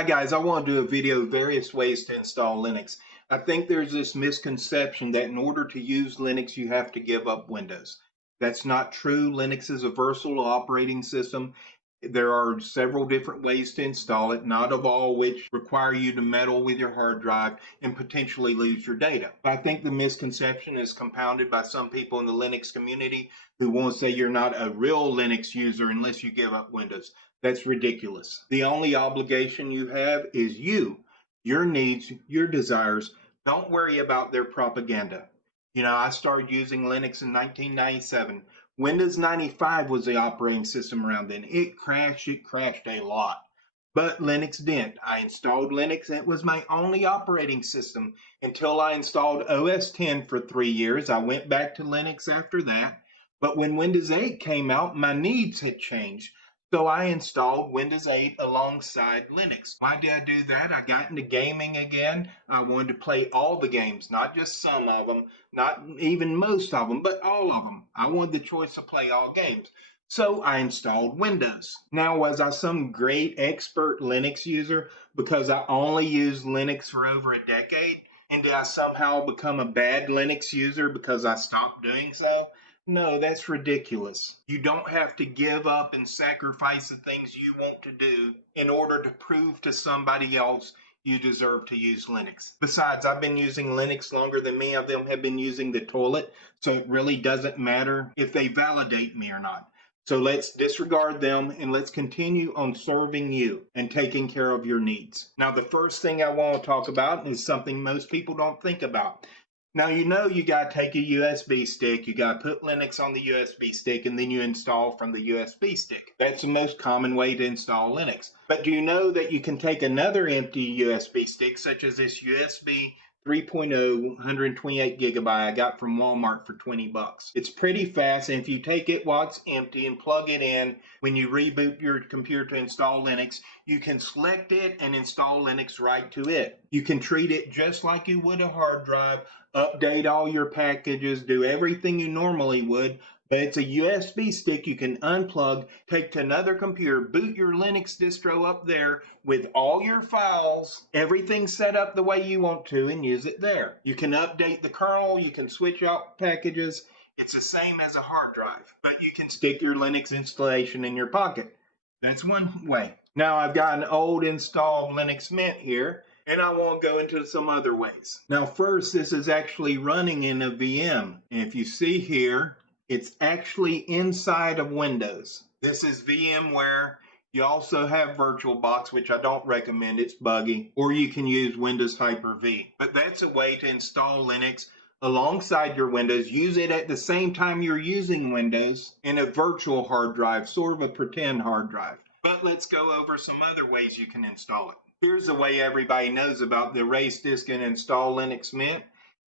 Hi guys, I want to do a video of various ways to install Linux. I think there's this misconception that in order to use Linux, you have to give up Windows. That's not true. Linux is a versatile operating system. There are several different ways to install it, not of all which require you to meddle with your hard drive and potentially lose your data. I think the misconception is compounded by some people in the Linux community who want to say you're not a real Linux user unless you give up Windows. That's ridiculous. The only obligation you have is you, your needs, your desires. Don't worry about their propaganda. I started using Linux in 1997. Windows 95 was the operating system around then. It crashed a lot. But Linux didn't. I installed Linux and it was my only operating system until I installed OS 10 for 3 years. I went back to Linux after that. But when Windows 8 came out, my needs had changed. So I installed Windows 8 alongside Linux. Why did I do that? I got into gaming again. I wanted to play all the games, not just some of them, not even most of them, but all of them. I wanted the choice to play all games. So I installed Windows. Now, was I some great expert Linux user because I only used Linux for over a decade? And did I somehow become a bad Linux user because I stopped doing so? No, that's ridiculous. You don't have to give up and sacrifice the things you want to do in order to prove to somebody else you deserve to use Linux. Besides, I've been using Linux longer than many of them have been using the toilet, so it really doesn't matter if they validate me or not. So let's disregard them and let's continue on serving you and taking care of your needs. Now, the first thing I want to talk about is something most people don't think about. Now, you got to take a USB stick, you got to put Linux on the USB stick, and then you install from the USB stick. That's the most common way to install Linux. But do you know that you can take another empty USB stick, such as this USB 3.0 128 gigabyte I got from Walmart for 20 bucks. It's pretty fast, and if you take it while it's empty and plug it in when you reboot your computer to install Linux, you can select it and install Linux right to it. You can treat it just like you would a hard drive, update all your packages, do everything you normally would, but it's a USB stick you can unplug, take to another computer, boot your Linux distro up there with all your files, everything set up the way you want to, and use it there. You can update the kernel, you can switch out packages. It's the same as a hard drive, but you can stick your Linux installation in your pocket. That's one way. Now I've got an old installed Linux Mint here, and I want to go into some other ways. Now first, this is actually running in a VM. And if you see here, it's actually inside of Windows. This is VMware. You also have VirtualBox, which I don't recommend. It's buggy. Or you can use Windows Hyper-V. But that's a way to install Linux alongside your Windows. Use it at the same time you're using Windows in a virtual hard drive, sort of a pretend hard drive. But let's go over some other ways you can install it. Here's the way everybody knows about the erase disk and install Linux Mint.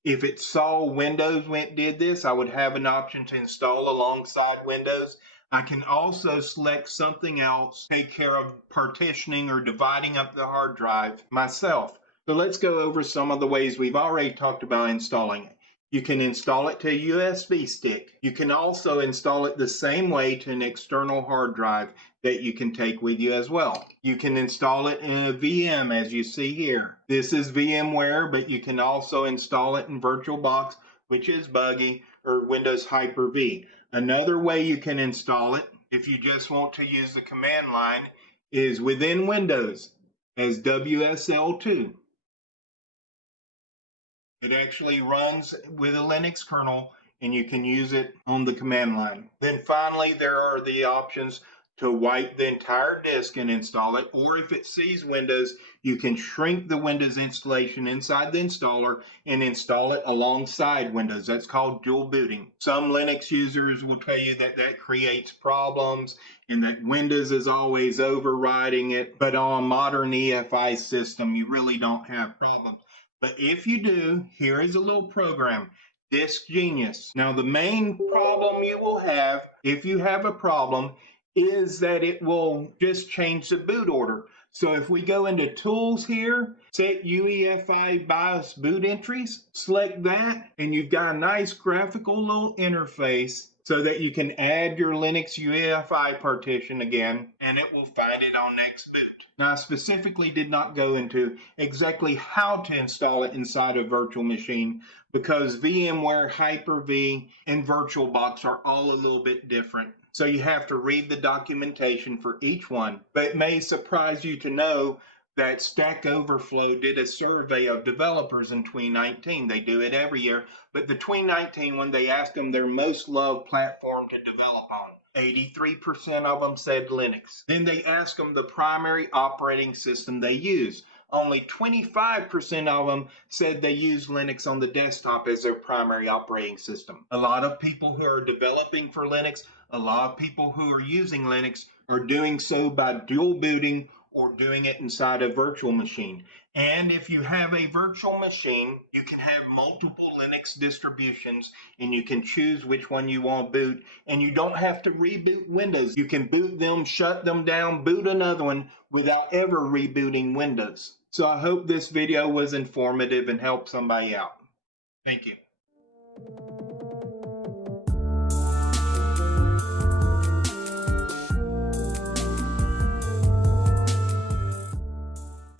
If it saw Windows did this, I would have an option to install alongside Windows. I can also select something else, take care of partitioning or dividing up the hard drive myself. So let's go over some of the ways we've already talked about installing it. You can install it to a USB stick. You can also install it the same way to an external hard drive that you can take with you as well. You can install it in a VM as you see here. This is VMware, but you can also install it in VirtualBox, which is buggy, or Windows Hyper-V. Another way you can install it, if you just want to use the command line, is within Windows as WSL2. It actually runs with a Linux kernel, and you can use it on the command line. Then finally, there are the options to wipe the entire disk and install it, or if it sees Windows, you can shrink the Windows installation inside the installer and install it alongside Windows. That's called dual booting. Some Linux users will tell you that that creates problems and that Windows is always overriding it, but on a modern EFI system, you really don't have problems. But if you do, here is a little program, Disk Genius. Now, the main problem you will have, if you have a problem, is that it will just change the boot order. So if we go into Tools here, set UEFI BIOS boot entries, select that, and you've got a nice graphical little interface so that you can add your Linux UEFI partition again, and it will find it on next boot. Now, I specifically did not go into exactly how to install it inside a virtual machine because VMware, Hyper-V, and VirtualBox are all a little bit different. So you have to read the documentation for each one. But it may surprise you to know that Stack Overflow did a survey of developers in 2019. They do it every year, but the 2019 one, they asked them their most loved platform to develop on. 83% of them said Linux. Then they asked them the primary operating system they use. Only 25% of them said they use Linux on the desktop as their primary operating system. A lot of people who are developing for Linux, a lot of people who are using Linux are doing so by dual booting or doing it inside a virtual machine. And if you have a virtual machine, you can have multiple Linux distributions and you can choose which one you want to boot. And you don't have to reboot Windows. You can boot them, shut them down, boot another one without ever rebooting Windows. So I hope this video was informative and helped somebody out. Thank you.